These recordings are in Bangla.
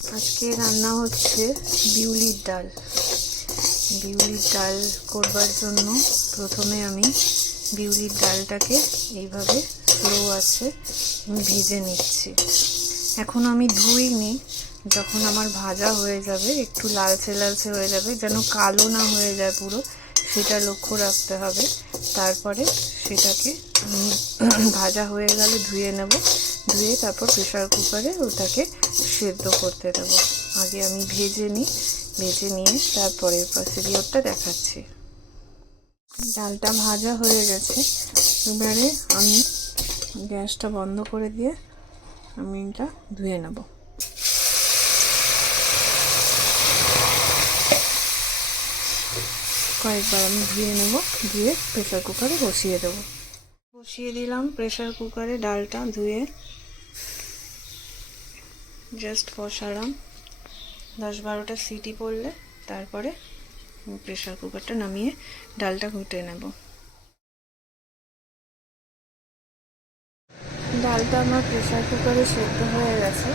আজকে রান্না হচ্ছে বিউলির ডাল। বিউলির ডাল করবার জন্য প্রথমে আমি বিউলির ডালটাকে এইভাবে স্লো আছে ভেজে নিচ্ছি। এখন আমি ধুইনি, যখন আমার ভাজা হয়ে যাবে, একটু লালচে লালচে হয়ে যাবে, যেন কালো না হয়ে যায় পুরো, সেটা লক্ষ্য রাখতে হবে। তারপরে সেটাকে ভাজা হয়ে গেলে ধুয়ে নেব, ধুয়ে তারপর প্রেশার কুকারে ওটাকে সেদ্ধ করতে দেব। আগে আমি ভেজে নিই, ভেজে নিয়ে তারপরে প্রসিডিওরটা দেখাচ্ছি। ডালটা ভাজা হয়ে গেছে, এবারে আমি গ্যাসটা বন্ধ করে দিয়ে আমি এটা ধুয়ে নেব। কয়েকবার আমি ধুয়ে নেব, ধুয়ে প্রেশার কুকারে বসিয়ে দেবো। বসিয়ে দিলাম প্রেশার কুকারে ডালটা ধুয়ে, জাস্ট বসালাম। 10-12টা সিটি পড়লে তারপরে প্রেশার কুকারটা নামিয়ে ডালটা ঘুটে নেব। ডালটা আমার প্রেশার কুকারে সেদ্ধ হয়ে গেছে।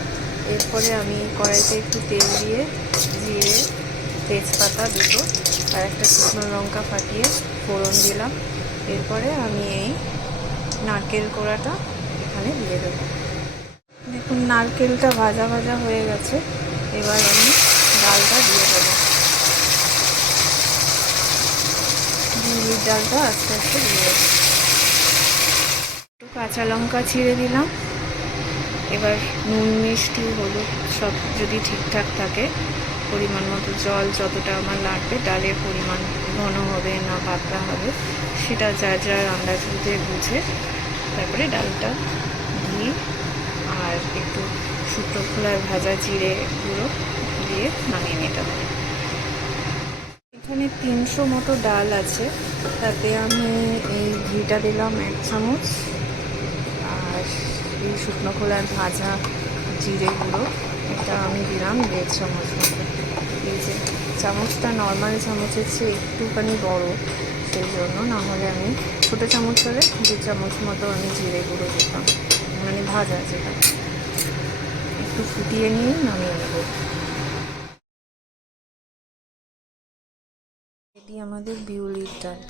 এরপরে আমি কড়াইতে একটু তেল দিয়ে জিরে, তেজপাতা দুটো আর একটা শুকনো লঙ্কা ফাটিয়ে ফোড়ন দিলাম। এরপরে আমি এই নারকেল কোড়াটা এখানে দিয়ে দেবো। দেখুন নারকেলটা ভাজা ভাজা হয়ে গেছে, এবার আমি ডালটা দিয়ে দেবো। বিউলির ডালটা আস্তে আস্তে দিয়ে দেবো। একটু কাঁচা লঙ্কা ছিঁড়ে দিলাম। এবার নুন, মিষ্টি, হলুদ সব যদি ঠিকঠাক থাকে, পরিমাণ মতো জল যতটা আমার লাগবে, ডালের পরিমাণ ঘন হবে না পাতলা হবে সেটা যার যার আন্দাজ বুঝে বুঝে তারপরে ডালটা দিয়ে আর একটু শুকনো খোলার ভাজা জিরে গুঁড়ো দিয়ে নামিয়ে নিতে হবে। এখানে 300 মতো ডাল আছে, তাতে আমি এই ঘিটা দিলাম 1 চামচ, আর এই শুকনো খোলার ভাজা জিরে গুঁড়ো এটা আমি দিলাম 1.5 চামচ মতো। এই যে চামচটা নর্মাল চামচের চেয়ে একটুখানি বড়, সেই জন্য, না হলে আমি ছোটো চামচ হলে 2 চামচ মতো আমি জিরে গুঁড়ো দিতাম, মানে ভাজা যেটা। একটু ফুটিয়ে নিয়ে নামিয়ে নেব। এটি আমাদের বিউলির ডাল।